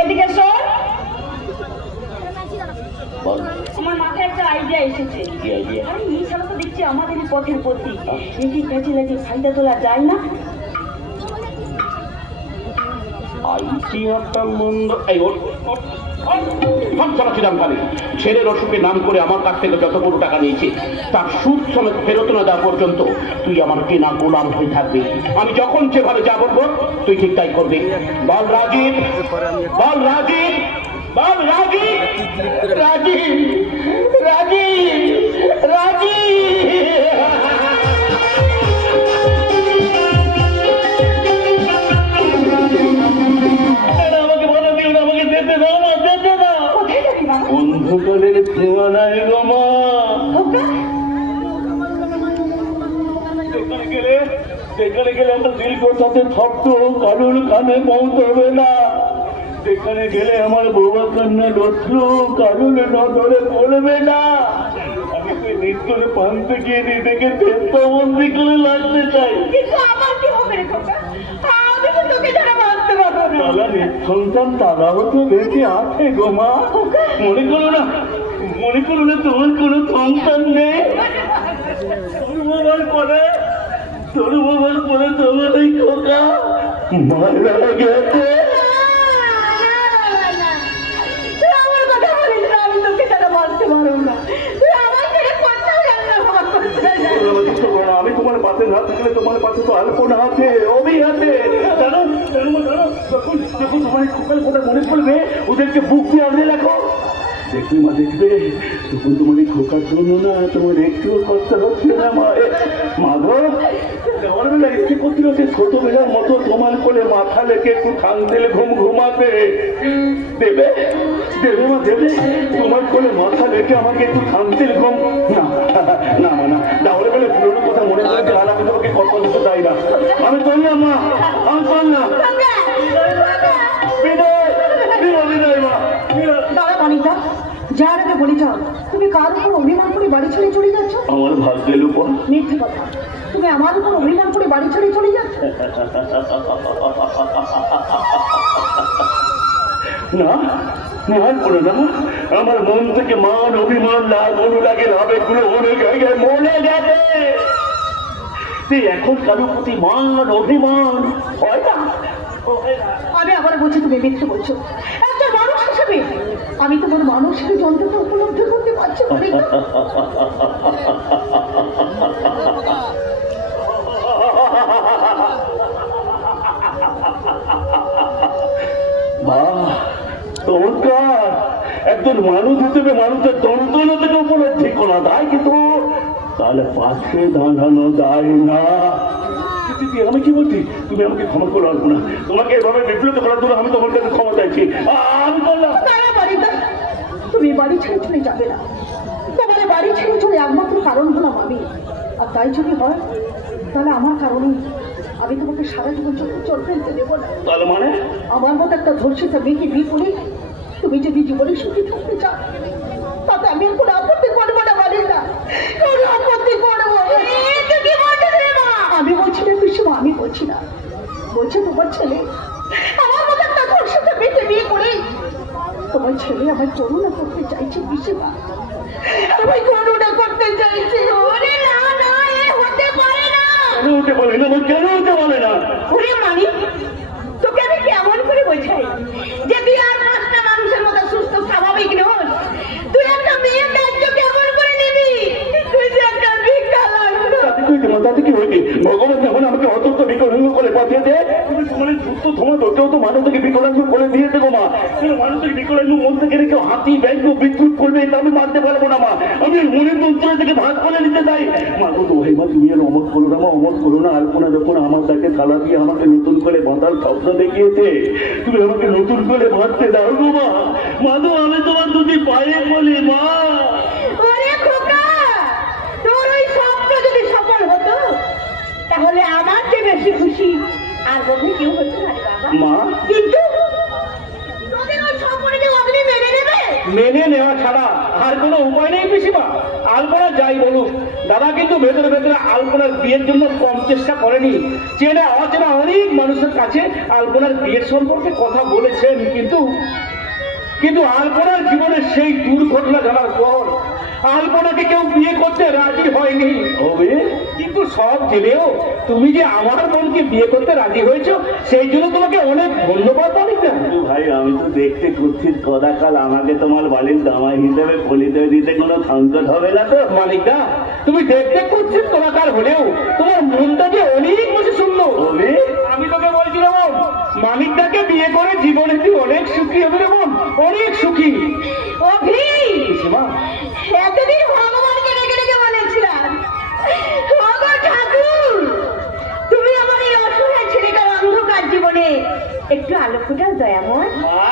এদিকে শোন, আমার মাথায় একটা আইডিয়া এসেছে। আরে এই ছাড়া তো দেখছি আমাদেরই পথের প্রতি এটি কাজে লাগে ফাইদা তোলা যায় না। আইডিয়াটা মন্দ। এই ওঠ ওঠ ছেলের অসুখে নাম করে আমার কাছ থেকে যত বড় টাকা নিয়েছে তার সুদ সমেত ফেরত না দেওয়া পর্যন্ত তুই আমার কেনা গোলাম হয়ে থাকবি। আমি যখন যেভাবে যা বলবো তুই ঠিক তাই করবি। বল রাজীব, বল রাজীব, বল রাজীব, রাজীব, রাজীব, রাজীব। অন্ধকারের সীমানায় গো মা, যেখানে গেলে একটা দীর্ঘর সাথে শব্দ কারোর কানে পৌঁছবে না। যেখানে গেলে আমার বৌবা কান্না লড়লো কারোর নজরে পড়বে না। আমি তুই মৃত্যুর প্রান্তে গিয়ে নিজেকে চেষ্টাবন্দি করে লাগতে চাই। কিন্তু আমার কি হবে রে খোকা? আমি তো তোকে ছাড়া বাঁচতে পারবো না। তারা নিঃসন্তান তারাও তো বেঁচে আছে গো মা। মনে করো না, মনে করো না তোমার কোনো সন্তান নেই। তোর বাবার পরে তোমার এই খোকা মারা গেছে। আমার কথা বলিস না, আমি তোকে ছাড়া বাঁচতে পারবো না। তুই আমার ছেড়ে কোথাও যাবে না। আমি তোমার পাশে না থাকলে তোমার পাশে তো আলপনা আছে, অবি আছে। জানো জানো জানো, যখন যখন তোমার খোকার কথা মনে পড়বে ওদেরকে বুক দিয়ে আনলে রাখো। দেখবে মা, দেখবে তখন তোমার এই খোকার জন্য না তোমার একটুও কষ্ট হচ্ছে না মা গো। আমার বেলা ইচ্ছে করছিল যে ছোটবেলার মতো তোমার কোলে মাথা লেগে একটু ঠান্ডেলে ঘুমাতে। দেবে দেবে মা, দেবে তোমার কোলে মাথা লেগে আমাকে একটু ঠান্ডেলে ঘুম। না না মা, না তাহলে বলে পুরোনো কথা মনে করতে আর আমি তোমাকে কত কিছু চাই না। আমি চল না মা, আমি চল না। বিদায় বিদায় বিদায় মা। দাঁড়া অনিতা, যার আগে বলে যাও, তুমি কার উপর অভিমান করে বাড়ি ছেড়ে চলে যাচ্ছ? আমার ভাগ্যের উপর। মিথ্যে কথা, তুমি আমার উপর অভিমান করে বাড়ি ছেড়ে চলে যাচ্ছ। না না বলো না, আমার মন থেকে মান অভিমান লাগুলো লাগে আবেগগুলো অনেক জায়গায় মনে গেছে। এখন কারো প্রতি মান অভিমান হয় না। আমি আবার বলছি তুমি মিথ্যে বলছো। একটা মানুষ হিসেবে আমি তোমার মানসিক যন্ত্রটা উপলব্ধি করতে পারছি না। চমৎকার, একজন মানুষ হিসেবে মানুষের যন্ত্রণা থেকে উপলব্ধি করা যায়, কিন্তু তাহলে পাশে দাঁড়ানো যায় না। আমি কি বলছি, তুমি আমাকে ক্ষমা করে আসবো না। তোমাকে এভাবে বিব্রত করার জন্য আমি তোমার কাছে ক্ষমা চাইছি। আমি বললাম তুমি বাড়ি ছেড়ে চলে যাবে না। তোমার বাড়ি ছেড়ে চলে একমাত্র কারণ হলাম আমি। আর তাই যদি হয় তাহলে আমার কারণে আমি তোমাকে সারা জীবন চোখ ফেলতে দেবো না। তাহলে মানে আমার মতো একটা ধর্ষিতা মেয়েকে বিয়ে করে তুমি যদি জীবনে সুখী থাকতে চাও তাতে আমি কোনো আপত্তি করবো না। বলি না কোনো আপত্তি করবো। আমি বলছি না পিসিমা, আমি বলছি না, বলছে তোমার ছেলে আমার মতো একটা ধর্ষিতা মেয়েকে বিয়ে করে তোমার ছেলে আমার করুণা করতে চাইছে। পিসিমা, আমি করুণা করতে চাইছি। ওরে না না, এ হতে পারে না। কেন হতে পারে না? কেন হতে পারে না? ওরে মানি, তোকে আমি কেমন করে বোঝাই যে তুই আর পাঁচটা মানুষের মতো সুস্থ স্বাভাবিক নস? তুই একটা মেয়ের দায়িত্ব কেমন করে নিবি? তুই যে একটা ভিক্ষা লাগলো। তাতে কি হয়েছে? ভগবান যখন আমাকে অতন্ত বিকলাঙ্গ করে পাঠিয়ে দেয়, তুমি তোমার সুস্থ তোমার তোকেও তো মানুষ থেকে বিকলাঙ্গ করে দিয়ে দেবো মা। মানুষ থেকে বিকলাঙ্গ মন থেকে রেখে হাতি ব্যাঙ্গ বিদ্যুৎ করবে, এটা আমি মানতে পারবো না মা। আমি মনের যন্ত্র থেকে ভাগ করে নিতে চাই। মা গো দোহাই মা, তুমি আর অমত করো না মা, অমত করো না। আলপনা যখন আমার তাকে থালা দিয়ে আমাকে নতুন করে বাঁধার স্বপ্ন দেখিয়েছে, তুমি আমাকে নতুন করে বাঁধতে দাও গো মা। মা গো, আমি তোমার দুটি পায়ে বলি মা। ওরে খোকা, তোর ওই স্বপ্ন যদি সফল হতো তাহলে আমার চেয়ে বেশি খুশি আর বোধহয় কেউ হতে পারে বাবা। মা, কিন্তু তোদের ওই স্বপ্নকে অগ্নি মেনে নেবে? মেনে নেওয়া ছাড়া আর কোনো উপায় নেই পিসিমা। আলপনা যাই বলুক, দাদা কিন্তু ভেতরে ভেতরে আলপনার বিয়ের জন্য কম চেষ্টা করেনি। চেনা অচেনা অনেক মানুষের কাছে আলপনার বিয়ের সম্পর্কে কথা বলেছেন, কিন্তু আলপনার জীবনের সেই দুর্ঘটনা জানার পর আলপনাকে কেউ বিয়ে করতে রাজি হয়নি। হবে কিন্তু সব জেনেও তুমি যে আমার বোনকে বিয়ে করতে রাজি হয়েছো, সেই জন্য তোমাকে অনেক ধন্যবাদ। মানিকদা ভাই, আমি তো দেখতে করছি কদাকাল আমাকে তোমার বাড়ির জামাই হিসেবে পরিচয় দিতে কোনো সংকট হবে না তো? মানিকদা, তুমি দেখতে করছিস কলাকার হলেও তোমার মনটা যে অনেক বেশি সুন্দর। হবে? আমি তোকে বলছিলাম মানিকদাকে বিয়ে করে জীবনে তুই অনেক সুখী হবে রে বোন, অনেক সুখী। অভি, পিসিমা, এতদিন ভগবানকে ডেকে ডেকে বলেছিলাম, ওগো ঠাকুর, তুমি আমার এই অসহায় ছেলেটার অন্ধকার জীবনে একটু আলো ফোটাও দয়াময়। মা,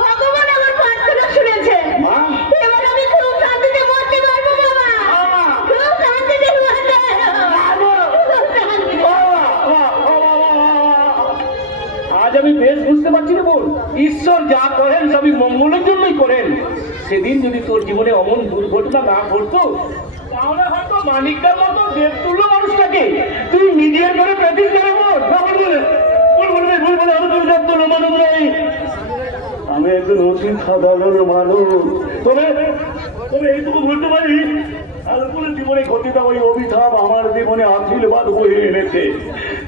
ভগবান আমার প্রার্থনা শুনেছেন। মা, এবার আমি খুব শান্তিতে মরতে পারবো বাবা, বাবা। খুব শান্তিতে মরতে পারবো। খুব শান্তিতে। আজ আমি বেশ বুঝতে পারছি রে বোন, ঈশ্বর যা করেন সবই মঙ্গলের জন্যই করেন। সেদিন যদি তোর জীবনে অমন দুর্ঘটনা না ঘটতো, তাহলে হয়তো মানিকদার মতো দেবতুল্য মানুষটাকে তুই নিজের ঘরে পেতিস করে বোন। আমি একজন অতি সাধারণ মানুষ। তবে তবে এইটুকু বলতে পারি, আলপুরের জীবনে ঘটিত ওই অভিশাপ আমার জীবনে আশীর্বাদ বয়ে এনেছে।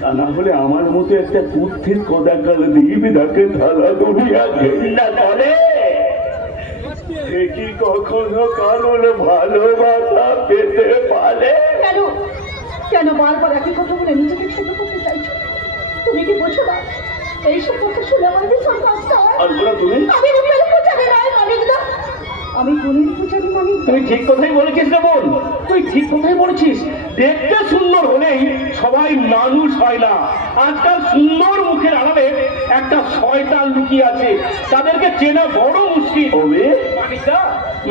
তা না হলে আমার মতো একটা বুদ্ধির কদাকাল দিবিদাকে ধারা দুনিয়া ঘেন্না করে। সে কি কখনো কারোর ভালোবাসা পেতে পারে? কেন কেন বারবার একই কথা বলে নিজেকে ছোট করতে চাইছো? তুমি কি বোঝো না এইসব কথা শুনে আমার ভীষণ কষ্ট হয়। আলপুরা তুমি? আমি রূপের পূজারি নয় মানিকদা, আমি গুণের পূজারি মানিকদা। তুই ঠিক কথাই বলেছিস রে বোন, তুই ঠিক কথাই বলেছিস। দেখতে সুন্দর হলেই সবাই মানুষ হয় না। আজকাল সুন্দর মুখের আড়ালে একটা শয়তান লুকিয়ে আছে, তাদেরকে চেনা বড় মুশকিল। হবে?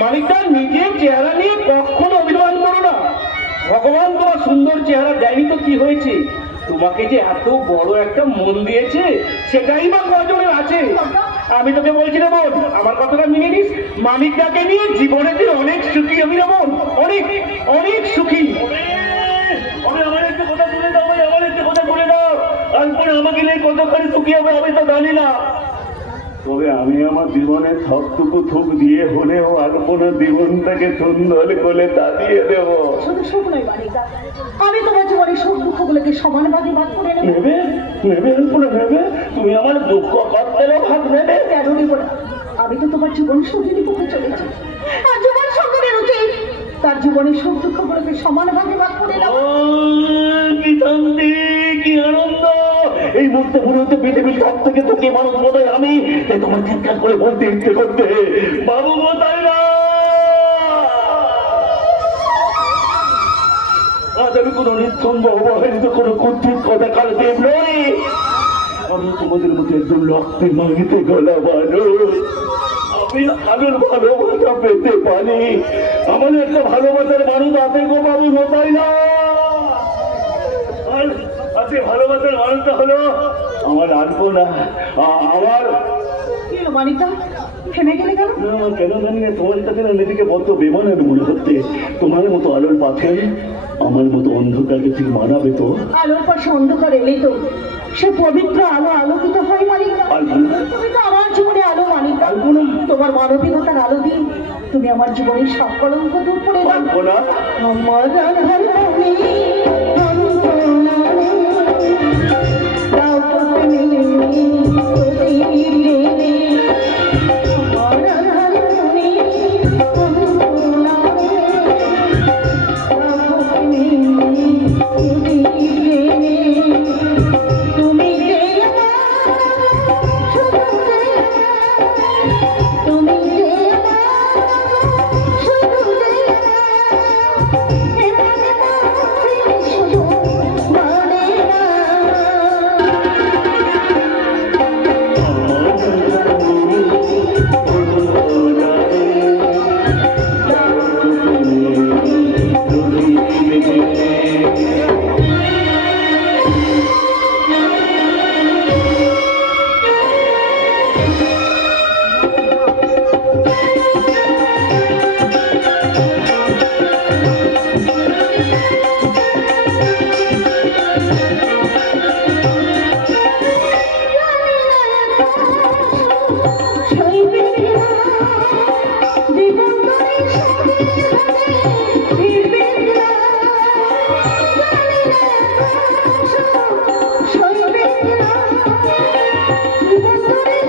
মানিকদা নিজের চেহারা নিয়ে কখনো অভিমান করো না। ভগবান তোমার সুন্দর চেহারা দেয়নি তো কি হয়েছে? তোমাকে যে এত বড় একটা মন দিয়েছে, সেটাই বা কজনের আছে? আমি তোকে বলছি রে বোন, আমার কথাটা মেনে নিস। মানিকদাকে নিয়ে জীবনে তুই অনেক সুখী হবি রে বোন, অনেক অনেক সুখী। আমি আমার একটা কথা বলে দাও ভাই, আমার একটা কথা বলে দাও। তারপরে আমাকে নিয়ে কতখানি সুখী হবে আমি তো জানি না। তবে আমি আমার জীবনের সবটুকু থুক দিয়ে হলেও আলপনার জীবনটাকে সুন্দর করে দাঁড়িয়ে দেব। শুধু সুখ নয় মানিকদা, আমি তোমার জীবনের সব দুঃখগুলোকে সমান ভাগে ভাগ করে নেব। নেবে নেবে আলপনা নেবে? তুমি আমার দুঃখ কষ্টেরও ভাগ নেবে? কেন নেব না? আমি তো তোমার জীবন সঙ্গিনী করতে চলেছি, আর জীবন সঙ্গিনীর উচিত তার জীবনের সব দুঃখগুলোকে সমান ভাগে ভাগ করে নেব। কি শান্তি, কি আনন্দ! এই মুহূর্তে মনে হচ্ছে পৃথিবীর সব থেকে তোকে মানুষ বোধ হয় আমি। তাই তোমার চিৎকার করে বলতে ইচ্ছে করতে, বাবু কোথায় না? আজ আমি কোনো নিঃসঙ্গ অবহেলিত কোনো কুৎসিত কথা কাল দেব নই। আমি তোমাদের মধ্যে একজন রক্তে মাগিতে গলা মানুষ। আমি কারোর ভালোবাসা পেতে পারি। আমার একটা ভালোবাসার মানুষ আছে গো বাবু, কোথায় না? আর আজকে ভালোবাসার মানুষটা হলো আমার আলপনা। আমার কি হলো মানিকদা, থেমে গেলে কেন? কেন জানি না, তোমার কাছে না নিজেকে বড্ড বেমানের মনে হচ্ছে। তোমার মতো আলোর পাশে আমার মতো অন্ধকারকে ঠিক মানাবে তো? আলোর পাশে অন্ধকার এলে তো সে পবিত্র আলো আলোকিত হয় মানিকদা। আলপনা, তুমি তো আমার জীবনে আলো মানিকদা। আলপনা, তোমার মানবিকতার আলো দিয়ে তুমি আমার জীবনের সব কলঙ্ক দূর করে দাও। আলপনা। আমার রাধার মনে দাও তো তুমি আমার রাধার মনে তুমি যে তুমি যে শুধু সুরে